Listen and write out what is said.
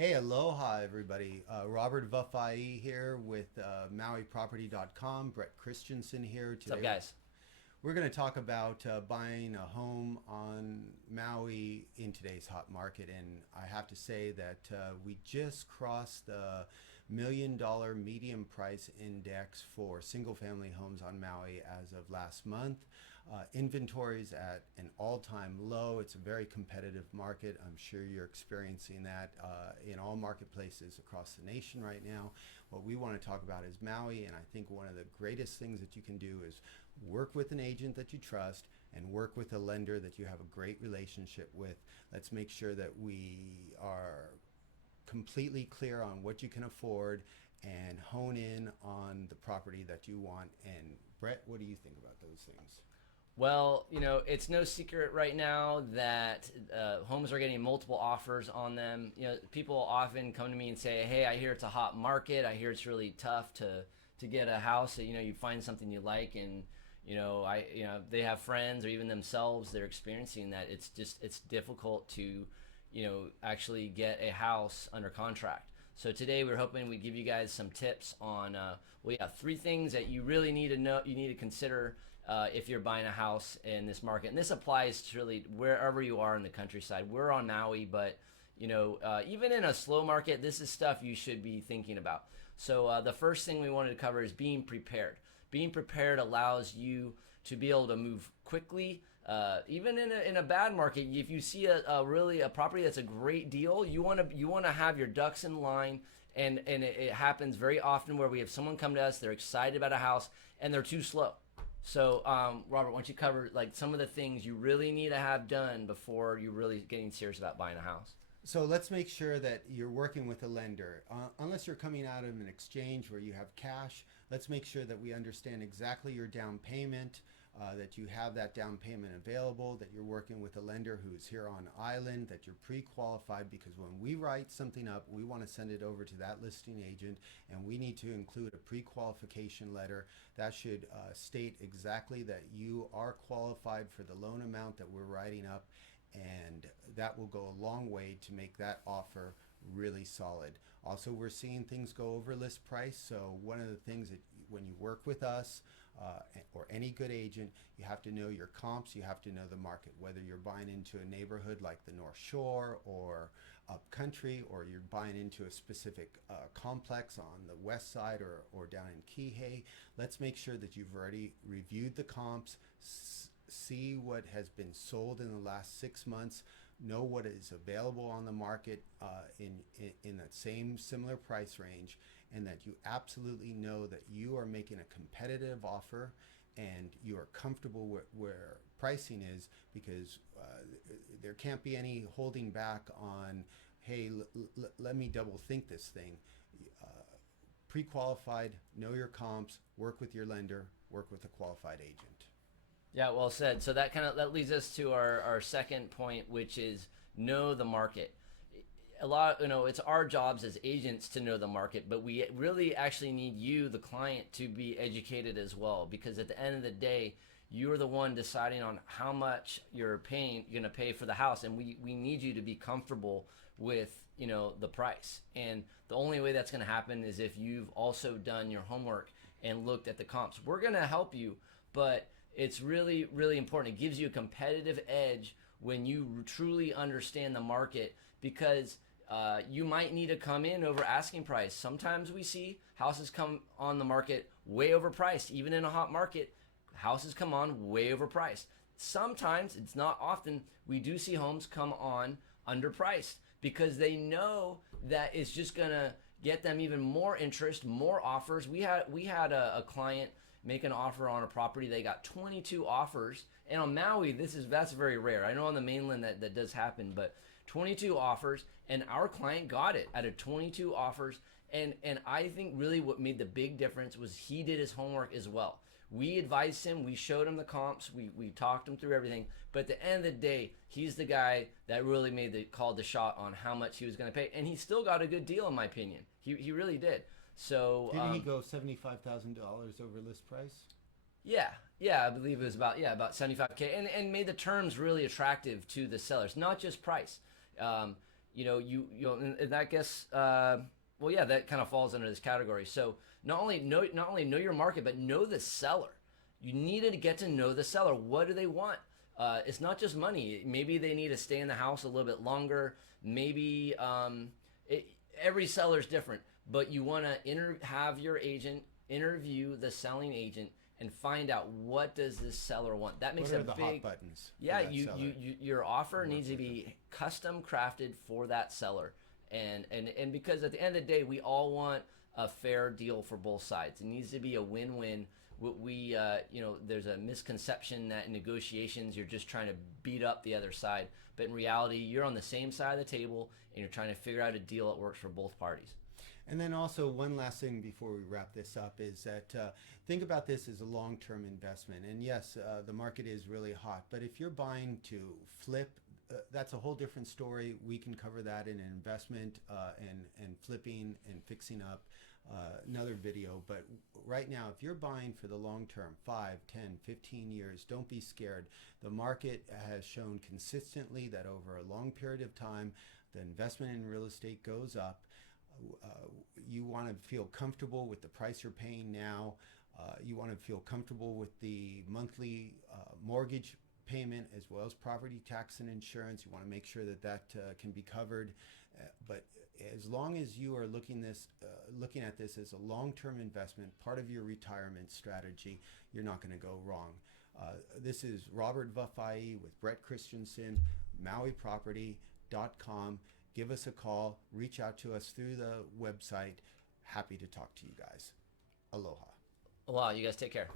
Hey, aloha, everybody. Robert Vafai here with MauiProperty.com. Brett Christensen here What's up, today. guys? We're going to talk about buying a home on Maui in today's hot market. And I have to say that we just crossed the $1 million median price index for single family homes on Maui as of last month. Inventories at an all-time low. It's a very competitive market. I'm sure you're experiencing that in all marketplaces across the nation right now. What we want to talk about is Maui, and I think one of the greatest things that you can do is work with an agent that you trust and work with a lender that you have a great relationship with. Let's make sure that we are completely clear on what you can afford and hone in on the property that you want. And Brett, what do you think about those things? Well, it's no secret right now that homes are getting multiple offers on them. People often come to me and say, "Hey, I hear it's a hot market. I hear it's really tough to get a house. That, you find something you like, and they have friends or even themselves they're experiencing that. It's difficult to, actually get a house under contract." So today we're hoping we give you guys some tips on, three things that you really need to know, you need to consider if you're buying a house in this market. And this applies to really wherever you are in the countryside. We're on Maui, but even in a slow market, this is stuff you should be thinking about. So the first thing we wanted to cover is being prepared. Being prepared allows you to be able to move quickly. Even in a bad market, if you see a property that's a great deal, you want to have your ducks in line. And it happens very often where we have someone come to us, they're excited about a house, and they're too slow. So, Robert, why don't you cover like some of the things you really need to have done before you're really getting serious about buying a house? So let's make sure that you're working with a lender. Unless you're coming out of an exchange where you have cash, let's make sure that we understand exactly your down payment, that you have that down payment available, that you're working with a lender who's here on island, that you're pre-qualified, because when we write something up, we want to send it over to that listing agent, and we need to include a pre-qualification letter that should state exactly that you are qualified for the loan amount that we're writing up, and that will go a long way to make that offer really solid. Also, we're seeing things go over list price. So one of the things that when you work with us or any good agent, you have to know your comps, you have to know the market, whether you're buying into a neighborhood like the North Shore or up country, or you're buying into a specific complex on the west side or down in Kihei. Let's make sure that you've already reviewed the comps, see what has been sold in the last 6 months, know what is available on the market in that same similar price range, and that you absolutely know that you are making a competitive offer and you are comfortable where pricing is, because there can't be any holding back on, hey, let me double think this thing. Pre-qualified, know your comps, work with your lender, work with a qualified agent. Yeah, well said. So that leads us to our second point, which is know the market. It's our jobs as agents to know the market, but we really actually need you, the client, to be educated as well, because at the end of the day, you're the one deciding on how much you're going to pay for the house, and we need you to be comfortable with the price. And the only way that's going to happen is if you've also done your homework and looked at the comps. We're going to help you, but it's really, really important. It gives you a competitive edge when you truly understand the market, because you might need to come in over asking price. Sometimes we see houses come on the market way overpriced. Even in a hot market, houses come on way overpriced. Sometimes, it's not often, we do see homes come on underpriced because they know that it's just going to get them even more interest, more offers. We had a client make an offer on a property. They got 22 offers, and on Maui that's very rare. I know on the mainland that does happen, but 22 offers, and our client got it out of 22 offers. And I think really what made the big difference was he did his homework as well. We advised him, we showed him the comps, we talked him through everything, but at the end of the day, he's the guy that really called the shot on how much he was going to pay, and he still got a good deal in my opinion. He really did. So didn't he go $75,000 over list price? Yeah, I believe it was about 75K, and made the terms really attractive to the sellers, not just price. and that guess, well, yeah, that kind of falls under this category. So not only know your market, but know the seller. You need to get to know the seller. What do they want? It's not just money. Maybe they need to stay in the house a little bit longer. Maybe every seller is different, but you want to have your agent interview the selling agent and find out what does this seller want. That makes what are a the big hot buttons. Yeah, for that seller? your offer needs to be custom crafted for that seller, and because at the end of the day, we all want a fair deal for both sides. It needs to be a win-win. There's a misconception that in negotiations you're just trying to beat up the other side, but in reality, you're on the same side of the table and you're trying to figure out a deal that works for both parties. And then also one last thing before we wrap this up is that think about this as a long-term investment. And yes, the market is really hot, but if you're buying to flip, that's a whole different story. We can cover that in an investment and flipping and fixing up another video. But right now, if you're buying for the long term, 5, 10, 15 years, don't be scared. The market has shown consistently that over a long period of time, the investment in real estate goes up. You want to feel comfortable with the price you're paying now. You want to feel comfortable with the monthly mortgage payment as well as property tax and insurance. You want to make sure that that can be covered. But as long as you are looking at this as a long-term investment, part of your retirement strategy, you're not going to go wrong. This is Robert Vafai with Brett Christensen, MauiProperty.com. Give us a call, reach out to us through the website. Happy to talk to you guys. Aloha. Aloha, you guys take care.